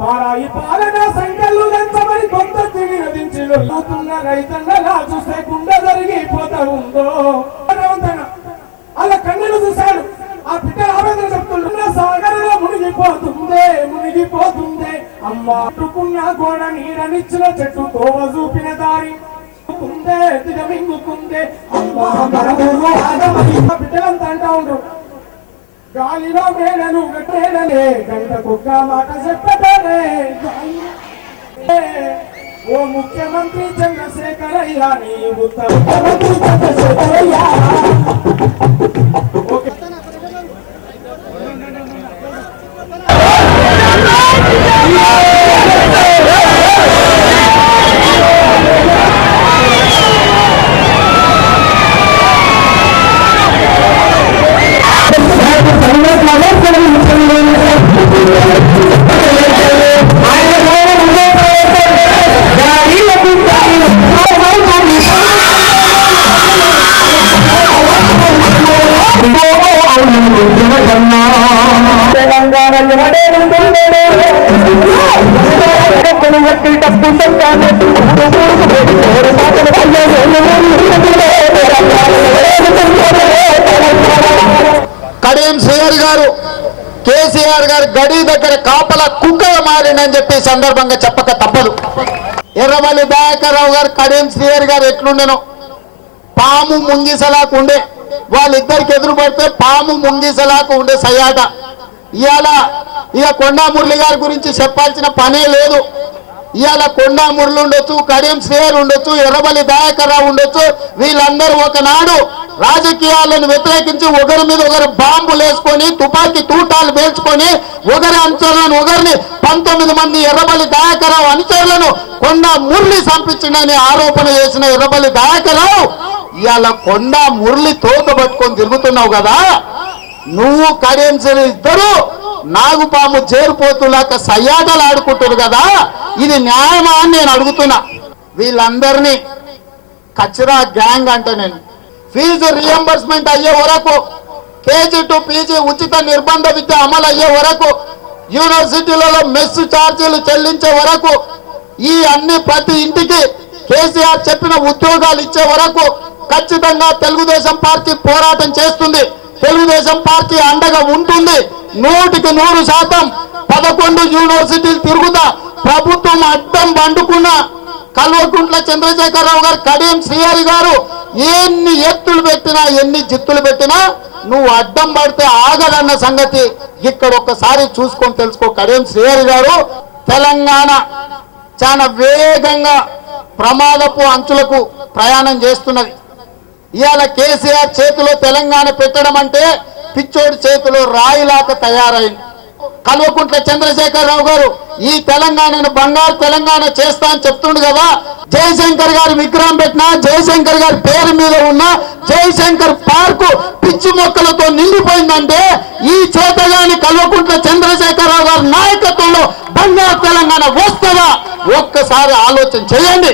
పారాయి పాలన సంఖ్యలు లంచమని కొంత తిరిగిన రైతన్నలా చూస్తే గుండె జరిగిపోతా ఉందో అలా కన్నీళ్ళు చూశాడు. ఆ బిడ్డ ఆవేదన చెప్తున్నా సాగరంలో మునిగిపోతుందే అమ్మ అట్టుకున్న గోడ నీడనిచ్చిన చెట్టు తోవ చూపిన దారి దిగమింగుకుందే అమ్మ బిడ్డలంతా అంటా ఉండరు గాలిలో మేడలు మేడలే గంట కుక్క మాట చెప్పటనే ఓ ముఖ్యమంత్రి చంద్రశేఖరయ్య నీ ఉత్తర ముఖ్యమంత్రి చంద్రశేఖరయ్య కడియం శ్రీహరి గారు కేసీఆర్ గారు గడి దగ్గర కాపలా కుక్కగా మారిందని చెప్పి సందర్భంగా చెప్పక తప్పదు. ఎర్రమల్లి దయాకర్ రావు గారు కడియం శ్రీహరి గారు ఎట్లుండెనో పాము ముంగిసలాకు ఉండే, వాళ్ళిద్దరికి ఎదురు పడితే పాము ముంగిసలాకు ఉండే సయ్యాట. ఇక కొండా మురళి గారి గురించి చెప్పాల్సిన పనే లేదు. ఇవాళ కొండా మురళి ఉండొచ్చు, కడియం శ్రీహరి ఉండొచ్చు, ఎర్రమల్లి దయాకర్ రావు ఉండొచ్చు, వీళ్ళందరూ ఒకనాడు రాజకీయాలను వ్యతిరేకించి ఒకరి మీద ఒకరు బాంబులు వేసుకొని తుపాకీ తూటాలు పేల్చుకొని ఒకరి అనుచరులను ఒకరిని 19 మంది ఎర్రమల్లి దయాకర్ రావు అనుచరులను కొండా మురళి సంపించిందని ఆరోపణ చేసిన ఎర్రమల్లి దయాకర్ రావు ఇవాళ కొండా మురళి తోక పట్టుకొని తిరుగుతున్నావు కదా. నువ్వు కడియం శ్రీహరి ఇద్దరు నాగుపాము చేరిపోతులాక సయ్యాటలు ఆడుకుంటారు కదా, ఇది న్యాయమా అని నేను అడుగుతున్నా. వీళ్ళందరినీ కచరా గ్యాంగ్ అంటే నేను ఫీజు రియంబర్స్మెంట్ అయ్యే వరకు, కేజీ టు పీజీ ఉచిత నిర్బంధ విద్య అమలు అయ్యే వరకు, యూనివర్సిటీలలో మెస్ ఛార్జీలు చెల్లించే వరకు, ఈ అన్ని ప్రతి ఇంటికి కేసీఆర్ చెప్పిన ఉద్యోగాలు ఇచ్చే వరకు ఖచ్చితంగా తెలుగుదేశం పార్టీ పోరాటం చేస్తుంది. తెలుగుదేశం పార్టీ అండగా ఉంటుంది. 100% 11 యూనివర్సిటీలు తిరుగుతా. ప్రభుత్వం అడ్డం బండుకున్న కల్వకుంట్ల చంద్రశేఖరరావు గారు, కడియం శ్రీహరి గారు ఎన్ని ఎత్తులు పెట్టినా ఎన్ని జిత్తులు పెట్టినా నువ్వు అడ్డం పడితే ఆగదన్న సంగతి ఇక్కడ ఒక్కసారి చూసుకొని తెలుసుకో. కడియం శ్రీహరి గారు తెలంగాణ చాలా వేగంగా ప్రమాదపు అంచులకు ప్రయాణం చేస్తున్నది. ఇవాళ కేసీఆర్ చేతిలో తెలంగాణ పెట్టడం అంటే పిచ్చోడి చేతిలో రాయిలాక తయారైంది. కల్వకుంట్ల చంద్రశేఖరరావు గారు ఈ తెలంగాణను బంగారు తెలంగాణ చేస్తా అని చెప్తుండు కదా. జయశంకర్ గారి విగ్రహం పెట్టినా, జయశంకర్ గారి పేరు మీద ఉన్న జయశంకర్ పార్కు పిచ్చి మొక్కలతో నిండిపోయిందంటే ఈ చేతగాని కల్వకుంట్ల చంద్రశేఖరరావు గారి నాయకత్వంలో బంగారు తెలంగాణ వస్తుందా? ఒక్కసారి ఆలోచన చేయండి.